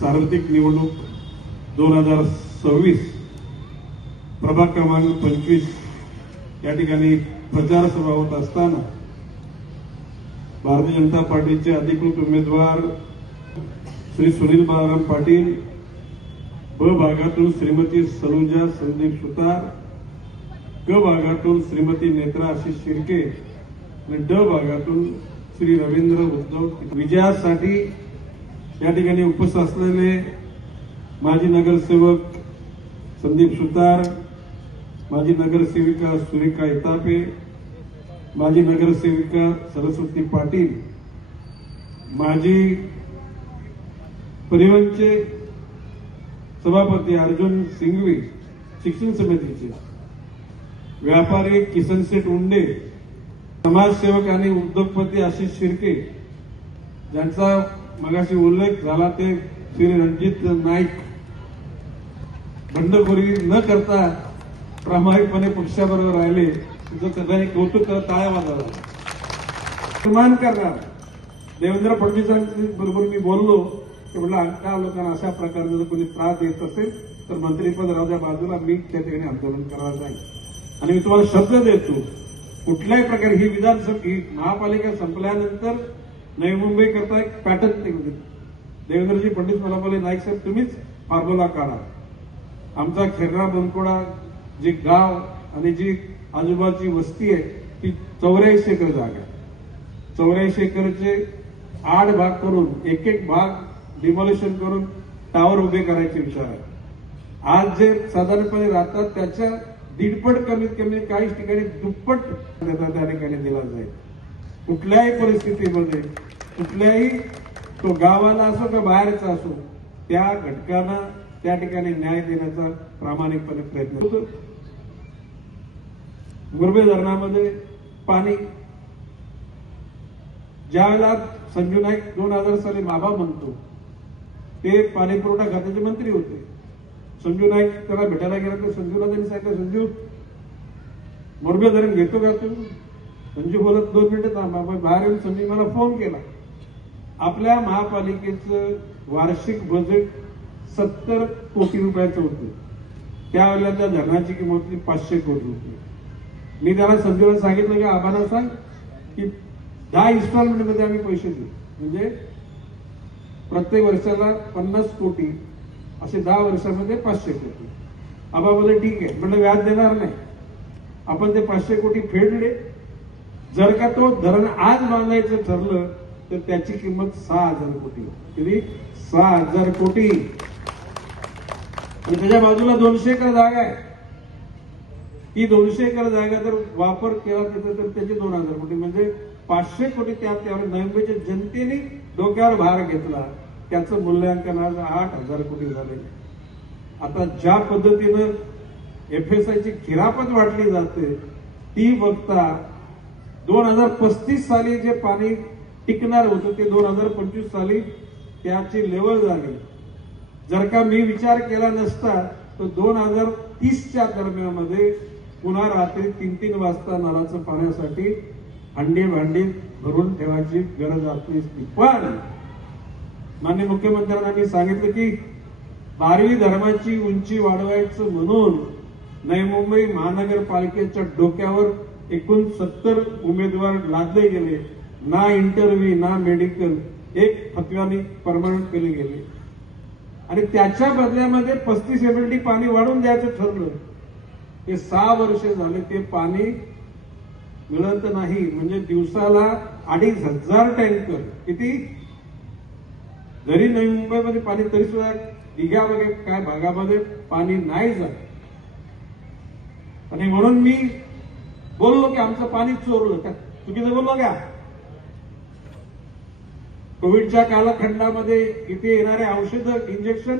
सार्वत्रिक निवडणूक दोन हजार सव्वीस प्रभाग क्रमांक पंचवीस या ठिकाणी प्रचार सभा होत असताना भारतीय जनता पार्टीचे अधिकृत उमेदवार श्री सुनील बाळाराम पाटील ब भागातून श्रीमती सनुजा संदीप सुतार क भागातून श्रीमती नेत्रा आशिष शिर्के आणि ड भागातून श्री रवींद्र उद्धव विजयासाठी या ठिकाणी उपस्थित असलेले माजी नगरसेवक संदीप सुतार माजी नगरसेविका सुरेखा इतापे माजी नगरसेविका सरस्वती पाटील माजी परिवहनचे सभापती अर्जुन सिंघवी शिक्षण समितीचे व्यापारी किसन शेठ उंडे समाजसेवक आणि उद्योगपती आशिष शिर्के ज्यांचा मगाशी उल्लेख झाला ते श्री रणजित नाईक. बंडखोरी न करता प्रामाणिकपणे पक्षाबरोबर राहिले. तिचं सगळ्यांनी कौतुक करत टाळ्या वाजवला. सन्मान करणार. देवेंद्र फडणवीसांबरोबर मी बोललो. की म्हटलं अंका लोकांना अशा प्रकारे जर कोणी त्रास देत असेल तर मंत्रीपद राहूद्या बाजूला. मी त्या ठिकाणी आंदोलन करायला जाईल. आणि मी तुम्हाला शब्द देतो. कुठल्याही प्रकारे ही विधानसभा ही महापालिका संपल्यानंतर नवी मुंबई करता एक पॅटर्न ते देवेंद्रजी पंडित मला बोले नाईक साहेब तुम्हीच फॉर्म्युला काढा. आमचा खेरणा बनकोडा जी गाव आणि जी आजूबाजूची वस्ती आहे ती चौऱ्याऐंशी एकर जागा आहे. चौऱ्याऐंशी एकरचे आठ भाग करून एक एक भाग डिमॉलिशन करून टावर उभे करायचे विचार आहे आज जे साधारणपणे राहतात त्याच्या दीडपट कमीत कमी काही ठिकाणी दुप्पट त्या ठिकाणी दिला जाईल. कुठल्याही परिस्थितीमध्ये कुठल्याही तो गावाला असो का बाहेरचा असो त्या घटकांना त्या ठिकाणी न्याय देण्याचा प्रामाणिकपणे प्रयत्न होतो. गुरबे धरणामध्ये पाणी. ज्या वेळेला संजू नाईक दोन हजार साली माभा म्हणतो ते पाणी पुरवठा खात्याचे मंत्री होते. संजू नाईक त्याला भेटायला गेला तर संजूला त्यांनी सांगितलं संजू मोरबे धरण घेतो का तू संजू बोलत दोन मिनिटं थांबा. मग बाहेर येऊन संजय मला फोन केला. आपल्या महापालिकेचं वार्षिक बजेट सत्तर कोटी रुपयाचं होतं. त्यावेळेला त्या धरणाची किंमत होती पाचशे कोटी रुपये. मी त्याला संजूला सांगितलं की आबांना सांग की दहा इन्स्टॉलमेंटमध्ये आम्ही पैसे देऊ. म्हणजे प्रत्येक वर्षाला पन्नास कोटी असे दहा वर्षामध्ये पाचशे कोटी. आबा बोले ठीक आहे. म्हटलं व्याज देणार नाही. आपण ते पाचशे कोटी फेडले जर का तो धरण आज बांधायचं ठरलं तर त्याची किंमत सहा हजार कोटी. किती? सहा हजार कोटी. आणि त्याच्या बाजूला दोनशे एकर जागा आहे. ही दोनशे एकर जागा जर वापर केला तिथं तर त्याचे दोन हजार कोटी. म्हणजे पाचशे कोटी त्या त्यावर नोव्हेंबरच्या जनतेने डोक्यावर भार घेतला. त्याचं मूल्यांकन आज आठ हजार कोटी झाले. आता ज्या पद्धतीनं एफ एस आयची खिरापत वाटली जाते ती बघता दोन हजार पस्तीस साली जे पाणी टिकणार होतं ते दोन हजार पंचवीस साली त्याची लेवल झाली. जर का मी विचार केला नसता तर दोन हजार तीसच्या दरम्यानमध्ये पुन्हा रात्री तीन तीन वाजता नळाचं पाण्यासाठी हंडी भांडी भरून ठेवायची गरज आपली असती. पण माननीय मुख्यमंत्र्यांना मी सांगितलं की बारवी धर्माची उंची वाढवायचं म्हणून नवी मुंबई महानगरपालिकेच्या डोक्यावर एकूण सत्तर उमेदवार लादले गेले. ना इंटरव्ह्यू ना मेडिकल एक फतव्याने परमनंट केले गेले. आणि त्याच्या बदल्यामध्ये पस्तीस एमएलडी पाणी वाढून द्यायचं ठरलं. ते सहा वर्ष झाले ते पाणी मिळत नाही. म्हणजे दिवसाला अडीच हजार टँकर. किती? जरी नवी मुंबईमध्ये पाणी तरी सुद्धा दिघ्या वगैरे काय भागामध्ये पाणी नाही जात. आणि म्हणून मी बोललो की आमचं पाणी चोरलं. का चुकीचं बोललो का? कोविडच्या कालखंडामध्ये इथे येणारे औषधं इंजेक्शन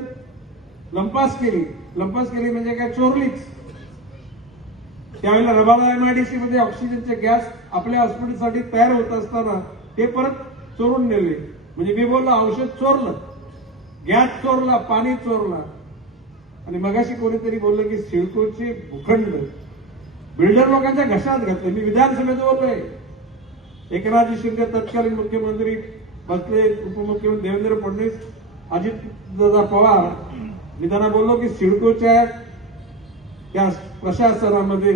लंपास केली. लंपास केली म्हणजे काय? चोरलीच. त्यावेळेला रबाला एमआयडीसी मध्ये ऑक्सिजनचे गॅस आपल्या हॉस्पिटलसाठी तयार होत असताना ते परत चोरून नेले. म्हणजे मी बोललो औषध चोरलं. गॅस चोरला पाणी चोरला. आणि मगाशी कोणीतरी बोललं की सिडकोचे भूखंड. बिल्डर लोकांच्या घशात घातले. मी विधानसभेत बोललोय एकनाथजी शिंदे तत्कालीन मुख्यमंत्री बसले. उपमुख्यमंत्री देवेंद्र फडणवीस अजितदादा पवार. मी त्यांना बोललो की सिडकोच्या त्या प्रशासनामध्ये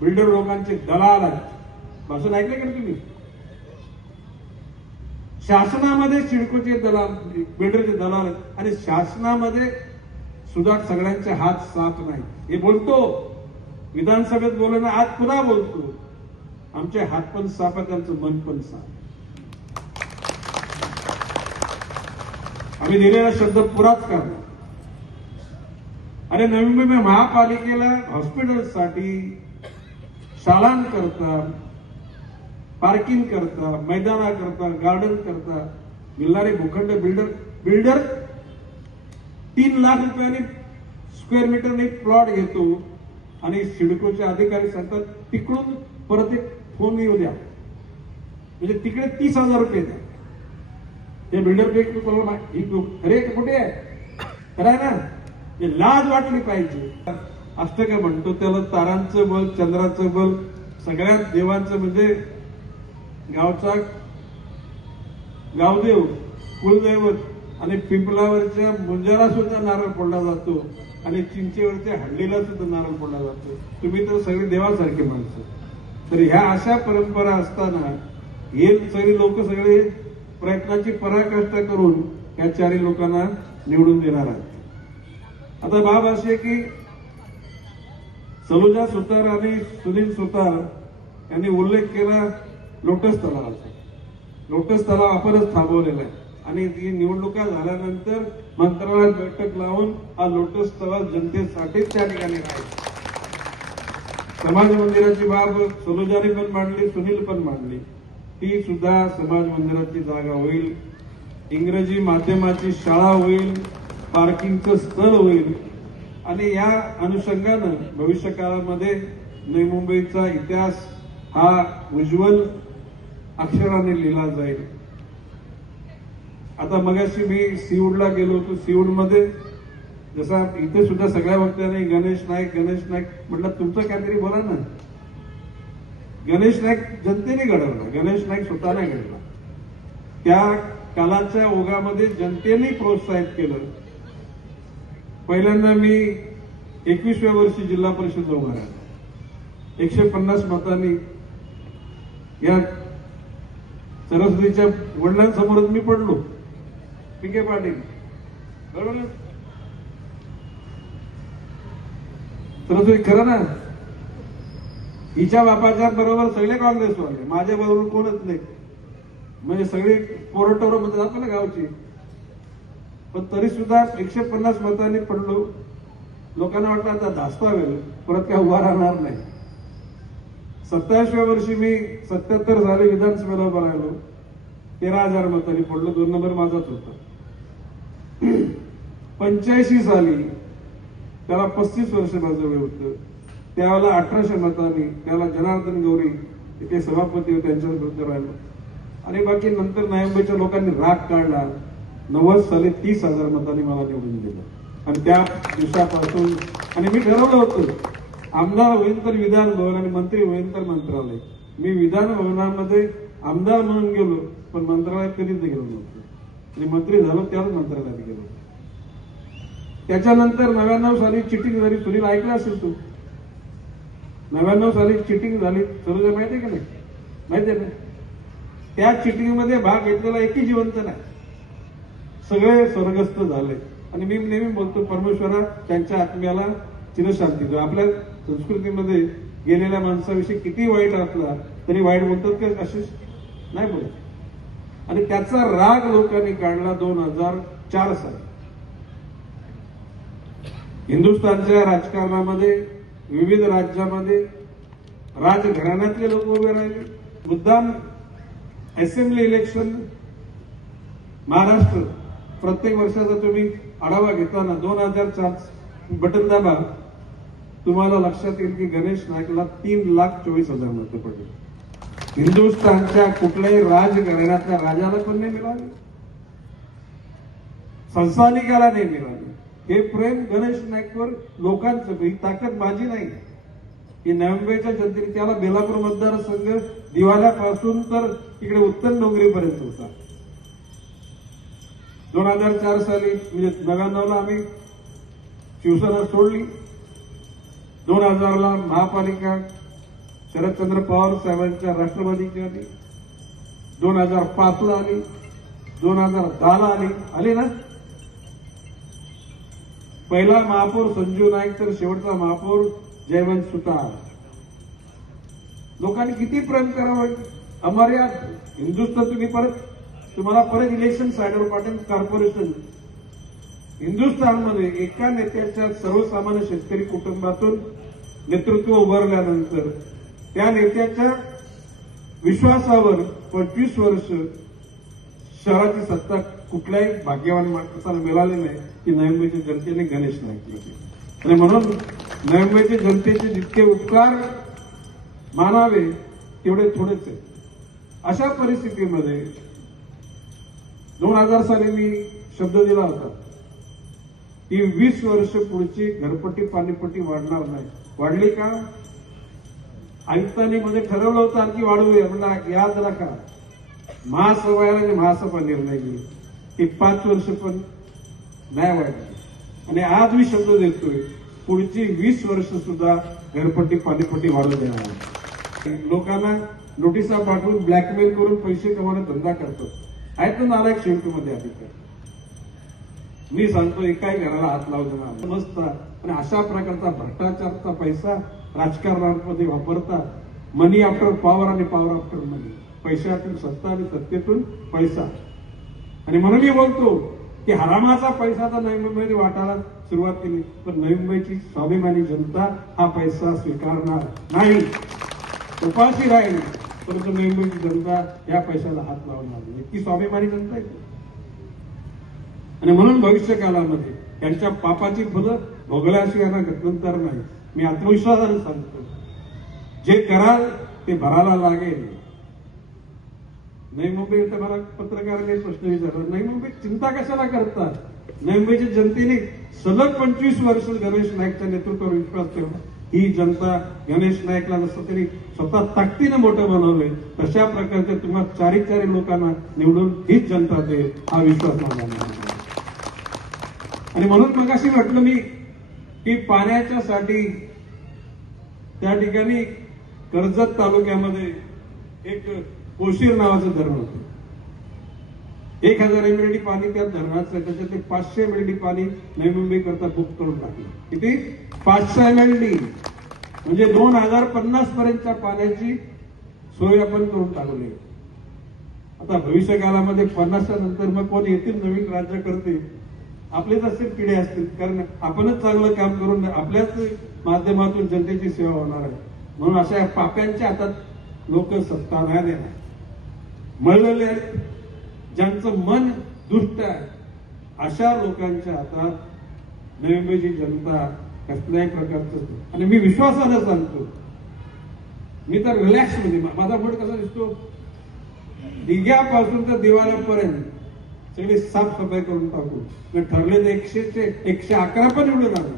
बिल्डर लोकांचे दलाल आहेत. भाषण ऐकले का तुम्ही? शासनामध्ये सिडकोचे दलाल बिल्डरचे दलाल आहेत. आणि शासनामध्ये सुद्धा सगळ्यांचे हात साफ नाही हे बोलतो. विधानसभेत बोलणं आज पुन्हा बोलतो. आमचे हात पण साफ त्यांचं मन पण साफ आम्ही दिलेला शब्द पुराच करणार अरे नवी मुंबई महापालिकेला हॉस्पिटलसाठी शाळांकरता पार्किंग करता मैदाना करता गार्डन करता मिळणारे भूखंड बिल्डर बिल्डर तीन लाख रुपयांनी स्क्वेअर मीटरने प्लॉट घेतो. आणि सिडकोचे अधिकारी सांगतात तिकडून परत एक फोन येऊ द्या. म्हणजे तिकडे तीस हजार रुपये द्या. ते बिल्डर पैकी अरे कुठे आहे खरं आहे ना. ते लाज वाटली पाहिजे. अष्टक म्हणतो त्याला तारांचं बल चंद्राचं बल सगळ्यात देवांचं म्हणजे गावचा गावदेव कुलदैवत आणि पिंपलावरच्या मुंजारा सुद्धा नारळ फोडला जातो. आणि चिंचेवरच्या हंडीला सुद्धा नारळ फोडला जातो. तुम्ही तर सगळे देवासारखे माणसं तर ह्या अशा परंपरा असताना हे सगळे लोक सगळे प्रयत्नाची पराकाष्ठा करून या चारही लोकांना निवडून देणार आहेत. आता बाब अशी आहे की सलोजा सुतार आणि सुनील सुतार यांनी उल्लेख केला लोटस तलावाचा. लोटस तलाव आपणच थांबवलेला आहे. आणि ती निवडणुका झाल्यानंतर मंत्रालयात बैठक लावून हा लोटस तवा जनतेसाठीच त्या ठिकाणी राहील. समाज मंदिराची बाब सलोजाने पण मांडली सुनील पण मांडली. ती सुद्धा समाज मंदिराची जागा होईल. इंग्रजी माध्यमाची शाळा होईल पार्किंगचं स्थळ होईल. आणि या अनुषंगानं भविष्य काळामध्ये नवी मुंबईचा इतिहास हा उज्ज्वल अक्षराने लिहिला जाईल. आता मगाशी मी सीवूडला गेलो होतो सीवूडमध्ये जसा इथे सुद्धा सगळ्या वक्त्याने गणेश नाईक गणेश नाईक म्हटलं तुमचं काहीतरी बोला ना. गणेश नाईक जनतेने घडवला गणेश नाईक स्वतःने घडला त्या कालाच्या ओघामध्ये जनतेने प्रोत्साहित केलं. पहिल्यांदा मी एकवीसव्या वर्षी जिल्हा परिषद उभा राहिला. एकशे पन्नास मतांनी या सरस्वतीच्या वडिलांसमोरच मी पडलो. पिके पाटील. बरोबर ना? तुम्ही खरं ना? हिच्या बापाच्या बरोबर सगळे काँग्रेसवाले माझ्या बरोबर कोणच नाही. म्हणजे सगळे पोरटोरमध्ये जातो ना गावची. पण तरी सुद्धा एकशे पन्नास मतांनी पडलो. लोकांना वाटलं आता धास्तावेल परत काय उभा राहणार नाही. सत्तावीसव्या वर्षी मी सत्याहत्तर झाले विधानसभेला उभा राहिलो तेरा हजार मतांनी पडलो दोन नंबर माझाच होता. पंच्याऐंशी साली त्याला पस्तीस वर्ष माझं वय होतं. त्यावेळेला अठराशे मतांनी त्याला जनार्दन गौरी इथे सभापती त्यांच्या विरुद्ध राहिलो. आणि बाकी नंतर नोव्हेंबरच्या लोकांनी राग काढला. नव्वद साली तीस हजार मतांनी मला निवडून दिलं. आणि त्या दिवसापासून आणि मी ठरवलं होतं आमदार होईल तर विधान भवन आणि मंत्री होईल तर मंत्रालय. मी विधान भवनामध्ये आमदार म्हणून गेलो पण मंत्रालयात कधीच गेलो नव्हतो. आणि मंत्री झालो त्याच मंत्रालयात गेलो. त्याच्यानंतर नव्याण्णव साली चिटिंग झाली. सुनील ऐकलं असेल तू? नव्याण्णव साली चिटिंग झाली. सरोजा माहिती आहे का नाही? माहिती आहे ना? त्या चिटिंगमध्ये भाग घेतलेला एकही जिवंत नाही. सगळे स्वर्गस्थ झाले. आणि मी नेहमी बोलतो परमेश्वरा त्यांच्या आत्म्याला चिरशांती दो आपल्या संस्कृतीमध्ये गेलेल्या माणसाविषयी किती वाईट असला तरी वाईट बोलतात का अशीच? नाही बोलत. आणि त्याचा राग लोकांनी काढला दोन हजार चार साली. हिंदुस्थानच्या राजकारणामध्ये विविध राज्यामध्ये राजघराण्यातले लोक उभे राहिले. मुद्दाम असेंब्ली इलेक्शन महाराष्ट्र प्रत्येक वर्षाचा तुम्ही आढावा घेताना दोन हजार चार बटन दाबा. तुम्हाला लक्षात येईल की गणेश नाईकला तीन लाख चोवीस हजार मतं पडले. हिंदुस्थानच्या कुठल्याही राजघराण्यातल्या राजाला पण नाही मिळाली? संस्थानिकाला नाही मिळाली. हे प्रेम गणेश नाईकवर लोकांचं म्हणजे ही ताकद माझी नाही. की नव्याच्या जनतेने त्याला बेलापूर मतदारसंघ दिवाळ्यापासून तर इकडे उत्तर डोंगरीपर्यंत होता. दोन हजार चार साली म्हणजे नव्याण्णवला आम्ही शिवसेना सोडली. दोन हजारला महापालिका शरदचंद्र पवार साहेबांच्या राष्ट्रवादीची आली. दोन हजार पाचला आली. दोन हजार दहाला आली. आली ना? पहिला महापौर संजीव नाईक तर शेवटचा महापौर जयवंत सुतार. लोकांनी किती प्रेम करावं? अमर्याद हिंदुस्थान तुम्ही परत तुम्हाला परत इलेक्शन सायडर पाटील कॉर्पोरेशन हिंदुस्थानमध्ये एका नेत्याच्या सर्वसामान्य शेतकरी कुटुंबातून नेतृत्व उभारल्यानंतर त्या नेत्याच्या विश्वासावर पंचवीस वर्ष शहराची सत्ता कुठल्याही भाग्यवान माणसाला मिळाली नाही की नवी जनतेने गणेश नाईक आणि म्हणून नवी जनतेचे जितके उपकार मानावे तेवढे थोडेच आहेत. अशा परिस्थितीमध्ये दोन हजार साली मी शब्द दिला होता की वीस वर्ष पुढची घरपट्टी पाणीपट्टी वाढणार नाही. वाढली का? आयुक्तांनी मध्ये ठरवलं होतं आणखी वाढवूया. म्हणलं याद राखा. महासभा आणि महासभा निर्णय घेईल. ती पाच वर्ष पण नाही वाढली. आणि आज मी शब्द देतोय पुढची वीस वर्ष सुद्धा घरपट्टी पाणीपट्टी वाढवून देणार नाही. लोकांना नोटिसा पाठवून ब्लॅकमेल करून पैसे कमवण्याचा धंदा करतो आहेत ना नालायक शेवटीमध्ये अधिकार. मी सांगतो एकाही घराला हात लावतो देणार मस्त. आणि अशा प्रकारचा भ्रष्टाचारचा पैसा राजकारणामध्ये वापरतात. मनी आफ्टर पॉवर आणि पॉवर आफ्टर मनी पैशातून सत्ता आणि सत्तेतून पैसा. आणि म्हणून मी बोलतो की हरामाचा पैसा तर नवी मुंबईने वाटायला सुरुवात केली पण नवी मुंबईची स्वाभिमानी जनता हा पैसा स्वीकारणार नाही. उपाशी राहील परंतु नवी मुंबईची जनता या पैशाला हात लावणार नाही. इतकी स्वाभिमानी जनता आहे. आणि म्हणून भविष्य काळामध्ये यांच्या पापाची फुलं भोगल्याशिवाय यांना गत्यंतर नाही. मी आत्मविश्वासाने सांगतो जे कराल ते भरायला लागेल. नवी मुंबई इथं मला पत्रकाराने प्रश्न विचारला नवी मुंबई चिंता कशाला करतात? नवी मुंबईच्या जनतेने सलग पंचवीस वर्ष गणेश नाईकच्या नेतृत्वावर विश्वास ठेवला. ही जनता गणेश नाईकला जसं तरी स्वतः ताकदीनं मोठं बनवलंय तशा प्रकारच्या तुम्हाला चारी चारी लोकांना निवडून हीच जनता दे हा विश्वास माझा आणि म्हणून मगाशी म्हटलं मी की पाण्याच्या साठी त्या ठिकाणी कर्जत तालुक्यामध्ये एक कोशीर नावाचं धरण होतं. एक हजार एमएलडी पाणी त्या धरणाचं त्याच्यात पाचशे एमएलडी पाणी नवी मुंबई करता बुक करून टाकलं. किती? पाचशे एमएलडी. म्हणजे दोन हजार पन्नास पर्यंतच्या पाण्याची सोय आपण करून टाकली. आता भविष्य काळामध्ये पन्नासच्या नंतर मग कोण येतील? नवीन राज्य करते आपलेच असे पिढे असतील. कारण आपणच चांगलं काम करून आपल्याच माध्यमातून जनतेची सेवा होणार आहे. म्हणून अशा पाप्यांच्या हातात लोक सत्ता नाही देणार. मळलेले आहेत. ज्यांचं मन दुष्ट आहे अशा लोकांच्या हातात नवी मुंबईची जनता कसल्याही प्रकारचं आणि मी विश्वासानं सांगतो मी तर रिलॅक्स म्हणजे माझा मूड कसा दिसतो? दिघ्यापासून तर दिवाळ्यापर्यंत सगळी साफसफाई करून टाकू. मग ठरले तर एकशे एकशे अकरा पण एवढे आलो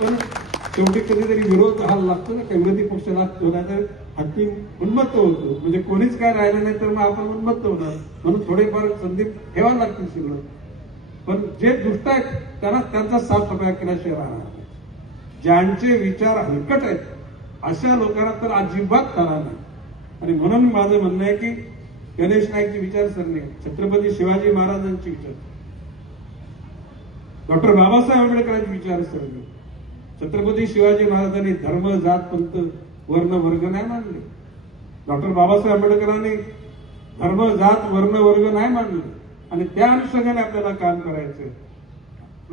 पण शेवटी कधीतरी विरोध हा लागतो ना काही विरोधी पक्ष लागतो नाही तर हाती उन्मत्त होतो. म्हणजे कोणीच काय राहिलं नाही तर मग आपण उन्मत्त होणार. म्हणून थोडेफार संधी ठेवायला लागतील शिल्लक पण जे दुष्ट आहेत त्यांना त्यांचा साफसफाई केल्याशिवाय राहणार नाही. ज्यांचे विचार हलकट आहेत अशा लोकांना तर अजिबात करा नाही. आणि म्हणून माझं म्हणणं आहे की गणेश नाईकची विचारसरणी छत्रपती शिवाजी महाराजांची विचार डॉक्टर बाबासाहेब आंबेडकरांची विचारसरणी. छत्रपती शिवाजी महाराजांनी धर्म जात पंत वर्ण वर्ग नाही मानले. डॉक्टर बाबासाहेब आंबेडकरांनी धर्म जात वर्ण वर्ग नाही मानले. आणि त्या अनुषंगाने आपल्याला काम करायचं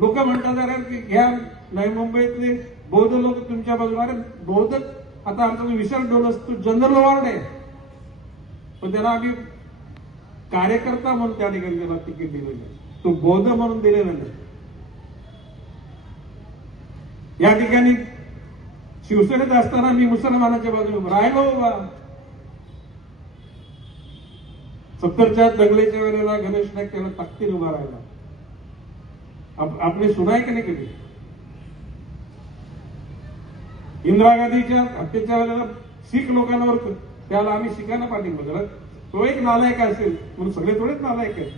लोक म्हणतात अरे की घ्या नवी मुंबईतले बौद्ध लोक तुमच्या बाजूला अरे बौद्ध? आता आमचा विशाल डोल असतो जनरल वॉर्ड आहे. पण त्याला आम्ही कार्यकर्ता म्हणून त्या ठिकाणी त्याला तिकीट दिलेलं आहे. तो बौद्ध म्हणून दिलेला नाही. या ठिकाणी शिवसेनेत असताना मी मुसलमानाच्या बाजूने राहिलो बा सत्तरच्या दंगलीच्या वेळेला गणेश नाईक त्याला ताकदीने उभा राहिला. आप- आपली सुनाय की नाही कधी इंदिरा गांधीच्या हत्येच्या वेळेला शीख लोकांवर त्याला आम्ही शिखांना पाठिंबा करत तो एक नालायक असेल. म्हणून सगळे थोडेच नालायक आहेत.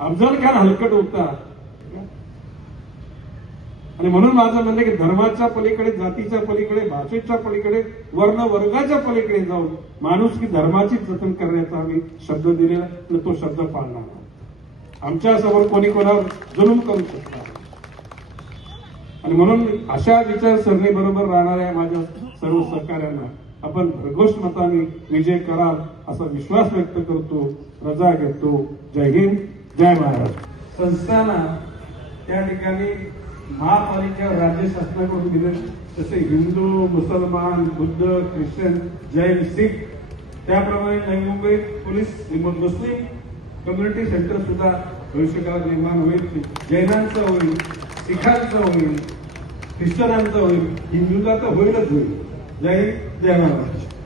अफजल खान हलकट होता आणि म्हणून माझं म्हणणं की धर्माच्या पलीकडे जातीच्या पलीकडे भाषेच्या पलीकडे वर्ण वर्गाच्या पलीकडे जाऊन माणूस की धर्माची जतन करण्याचा आम्ही शब्द दिलेला आणि तो शब्द पाळणार आहोत. आमच्यासमोर कोणी कोणावर जुलूम करू शकणार आणि म्हणून अशा विचारसरणी बरोबर राहणाऱ्या माझ्या सर्व सहकाऱ्यांना आपण भरघोष मताने विजय कराल. असा विश्वास व्यक्त करतो. रजा घेतो जय हिंद जय महाराष्ट्र. संस्थांना त्या ठिकाणी महापालिका राज्य शासनाकडून दिले जसे हिंदू मुसलमान बुद्ध ख्रिश्चन जैन शीख त्याप्रमाणे Navi Mumbai police Muslim community centre सुद्धा भविष्यकाळात निर्माण होईल. जैनांचं होईल शिखांचं होईल ख्रिश्चनांचं होईल हिंदूचा तर होईलच होईल. जय हिंद, जय महाराष्ट्र.